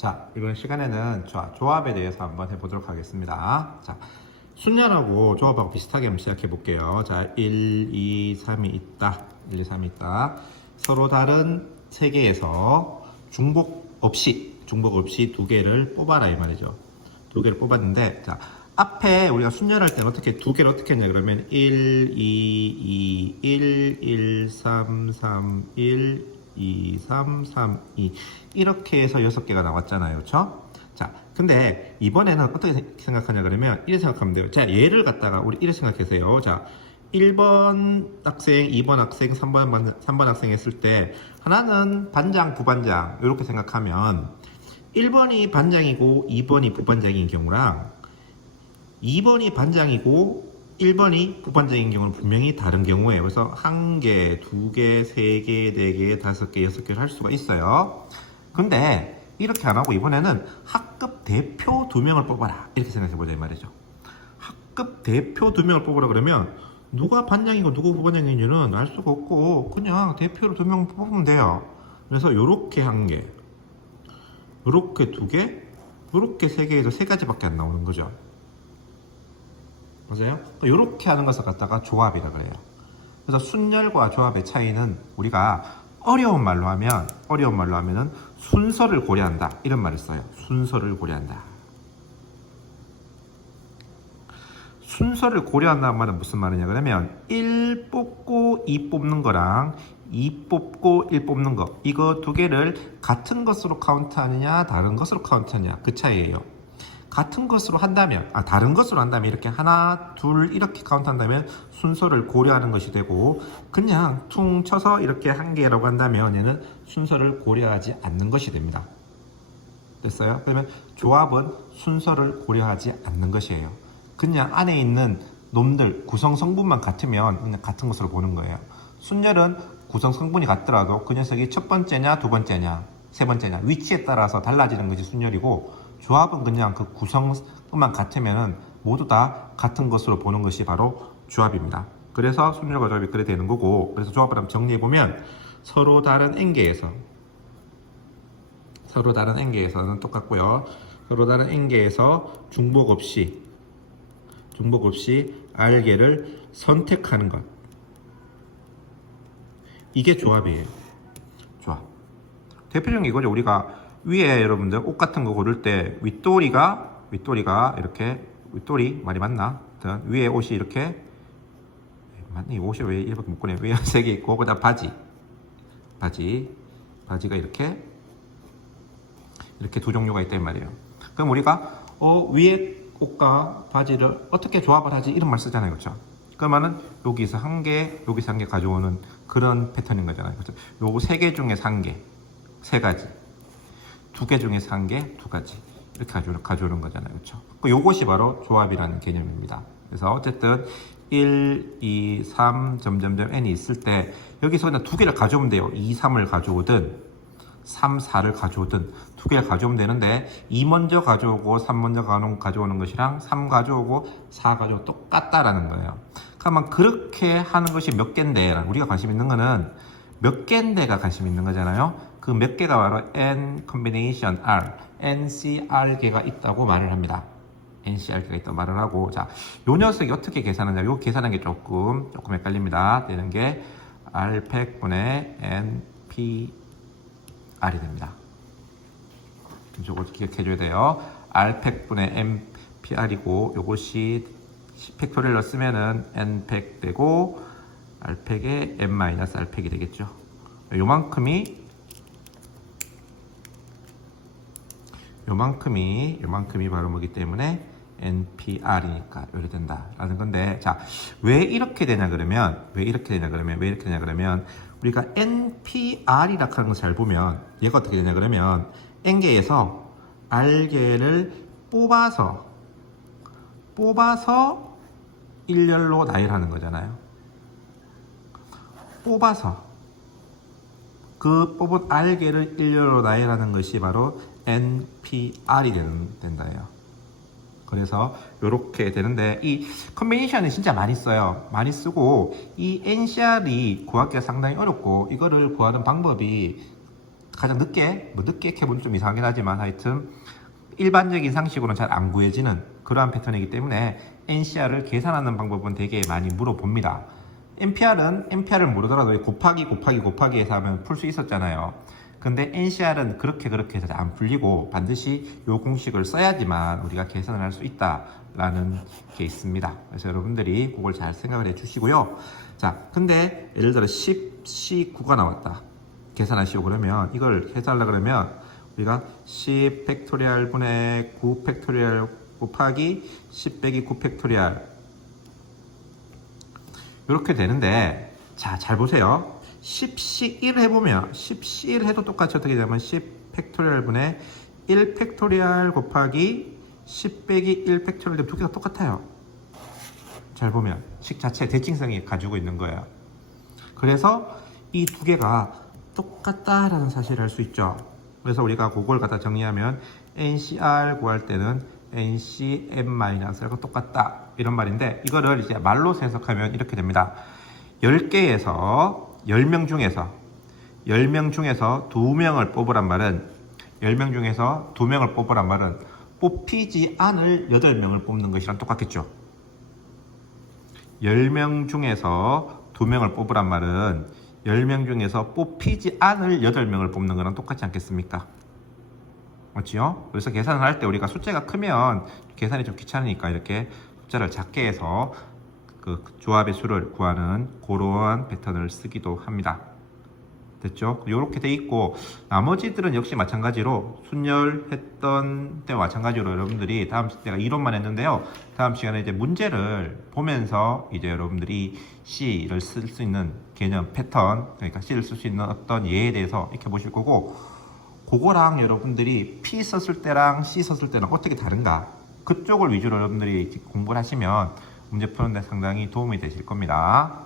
자, 이번 시간에는 조합에 대해서 한번 해보도록 하겠습니다. 자, 순열하고 조합하고 비슷하게 한번 시작해 볼게요. 자, 1, 2, 3이 있다. 1, 2, 3이 있다. 서로 다른 세 개에서 중복 없이 두 개를 뽑아라 이 말이죠. 두 개를 뽑았는데, 자, 앞에 우리가 순열할 때는 어떻게 두 개를 어떻게 했냐 그러면 1, 2, 2, 1, 1, 3, 3, 1, 2, 3, 3, 2 이렇게 해서 6개가 나왔잖아요. 그렇죠? 자, 근데 이번에는 어떻게 생각하냐 그러면 이렇게 생각하면 돼요. 자, 얘를 갖다가 우리 이렇게 생각하세요. 자, 1번 학생, 2번 학생, 3번 학생 했을 때 하나는 반장, 부반장 이렇게 생각하면 1번이 반장이고 2번이 부반장인 경우랑 2번이 반장이고 1번이 부반장인 경우는 분명히 다른 경우예요. 그래서 1개, 2개, 3개, 4개, 5개, 6개를 할 수가 있어요. 근데 이렇게 안 하고 이번에는 학급 대표 2명을 뽑아라 이렇게 생각해 보자 이 말이죠. 학급 대표 2명을 뽑으라 그러면 누가 반장이고 누가 부반장인지는 알 수가 없고 그냥 대표로 2명 뽑으면 돼요. 그래서 요렇게 1개, 요렇게 2개, 요렇게 3개에서 3가지밖에 안 나오는 거죠. 맞아요? 이렇게 하는 것을 갖다가 조합이라 그래요. 그래서 순열과 조합의 차이는 우리가 어려운 말로 하면은 순서를 고려한다 이런 말을 써요. 순서를 고려한다. 순서를 고려한다는 말은 무슨 말이냐 그러면 1 뽑고 2 뽑는 거랑 2 뽑고 1 뽑는 거 이거 두 개를 같은 것으로 카운트하느냐 다른 것으로 카운트하느냐 그 차이예요. 같은 것으로 한다면, 다른 것으로 한다면 이렇게 하나, 둘 이렇게 카운트한다면 순서를 고려하는 것이 되고 그냥 퉁 쳐서 이렇게 1개라고 한다면 얘는 순서를 고려하지 않는 것이 됩니다. 됐어요? 그러면 조합은 순서를 고려하지 않는 것이에요. 그냥 안에 있는 놈들 구성 성분만 같으면 그냥 같은 것으로 보는 거예요. 순열은 구성 성분이 같더라도 그 녀석이 첫 번째냐 두 번째냐 세 번째냐 위치에 따라서 달라지는 것이 순열이고 조합은 그냥 그 구성만 같으면 모두 다 같은 것으로 보는 것이 바로 조합입니다. 그래서 순열과 조합이 그래 되는 거고 그래서 조합을 한번 정리해보면 서로 다른 n개에서는 똑같고요. 서로 다른 n개에서 중복 없이 r개를 선택하는 것 이게 조합이에요. 조합. 대표적인 이거죠. 우리가 위에 여러분들 옷 같은 거 고를 때 윗도리가 이렇게 윗도리 말이 맞나? 위에 옷이 이렇게 맞니? 옷이 왜 이렇게 못 꺼내? 위에 3개 있고 그다음 바지가 이렇게 두 종류가 있단 말이에요. 그럼 우리가 위에 옷과 바지를 어떻게 조합을 하지? 이런 말 쓰잖아요. 그렇죠? 그러면은 여기서 1개, 여기서 1개 가져오는 그런 패턴인 거잖아요. 그렇죠? 요거 3개 중에서 1개, 3가지. 2개 중에서 1개, 2가지. 이렇게 가져오는 거잖아요. 그렇죠? 요것이 바로 조합이라는 개념입니다. 그래서 어쨌든 1, 2, 3, 점점점 n이 있을 때 여기서 그냥 2개를 가져오면 돼요. 2, 3을 가져오든 3, 4를 가져오든 2개를 가져오면 되는데 2 먼저 가져오고 3 먼저 가져오는 것이랑 3 가져오고 4 가져오고 똑같다라는 거예요. 그러면 그렇게 하는 것이 몇 개인데 우리가 관심 있는 거는 몇 개인데가 관심 있는 거잖아요. 그 몇 개가 바로 n combination r, ncr개가 있다고 말을 합니다. ncr개가 있다고 말을 하고 자, 요 녀석이 어떻게 계산하냐? 요 계산하는 게 조금 헷갈립니다. 되는 게 r100분의 npr이 됩니다. 이거 기억해 줘야 돼요. r100분의 npr이고 요것이 팩토리얼로 쓰면은 n100 되고 r100에 n-r100이 되겠죠. 요만큼이 바로 뭐기 때문에 NPR이니까 이렇게 된다라는 건데 자, 왜 이렇게 되냐 그러면 우리가 NPR이라고 하는 거 잘 보면 얘가 어떻게 되냐 그러면 N개에서 R개를 뽑아서 일렬로 나열하는 거잖아요. 뽑아서 그 뽑은 R개를 일렬로 나열하는 것이 바로 NPR이 된다예요. 그래서 이렇게 되는데 이 컨비네이션은 진짜 많이 써요. 많이 쓰고 이 NCR이 구하기가 상당히 어렵고 이거를 구하는 방법이 가장 늦게, 뭐 늦게 캐보면 좀 이상하긴 하지만 하여튼 일반적인 상식으로는 잘 안 구해지는 그러한 패턴이기 때문에 NCR을 계산하는 방법은 되게 많이 물어봅니다. NPR을 모르더라도 곱하기 해서 하면 풀 수 있었잖아요. 근데 NCR은 그렇게 해서 안 풀리고 반드시 이 공식을 써야지만 우리가 계산을 할 수 있다라는 게 있습니다. 그래서 여러분들이 그걸 잘 생각을 해 주시고요. 자, 근데 예를 들어 10C9가 나왔다. 계산하시오 그러면 이걸 계산하려고 그러면 우리가 10 팩토리얼 분의 9 팩토리얼 곱하기 10 빼기 9 팩토리얼 이렇게 되는데, 자, 잘 보세요. 10C1 해보면 10C1 해도 똑같이 어떻게 되냐면 10 팩토리얼 분의 1 팩토리얼 곱하기 10 빼기 1 팩토리얼 두 개가 똑같아요. 잘 보면 식 자체 대칭성이 가지고 있는 거예요. 그래서 이 두 개가 똑같다라는 사실을 알 수 있죠. 그래서 우리가 그걸 갖다 정리하면 NCR 구할 때는 NCM-가 똑같다 이런 말인데, 이거를 이제 말로 해석하면 이렇게 됩니다. 10개에서 10명 중에서 2명을 뽑으란 말은 10명 중에서 2명을 뽑으란 말은 뽑히지 않을 8명을 뽑는 것이랑 똑같겠죠. 10명 중에서 2명을 뽑으란 말은 10명 중에서 뽑히지 않을 8명을 뽑는 거랑 똑같지 않겠습니까? 맞지요? 그래서 계산을 할 때 우리가 숫자가 크면 계산이 좀 귀찮으니까 이렇게 숫자를 작게 해서 그 조합의 수를 구하는 그러한 패턴을 쓰기도 합니다. 됐죠? 이렇게 돼 있고, 나머지들은 역시 마찬가지로 순열했던 때와 마찬가지로 여러분들이 내가 이론만 했는데요. 다음 시간에 이제 문제를 보면서 이제 여러분들이 C를 쓸 수 있는 개념 패턴, 그러니까 C를 쓸 수 있는 어떤 예에 대해서 익혀보실 거고, 그거랑 여러분들이 P 썼을 때랑 C 썼을 때랑 어떻게 다른가, 그쪽을 위주로 여러분들이 공부를 하시면 문제 푸는데 상당히 도움이 되실 겁니다.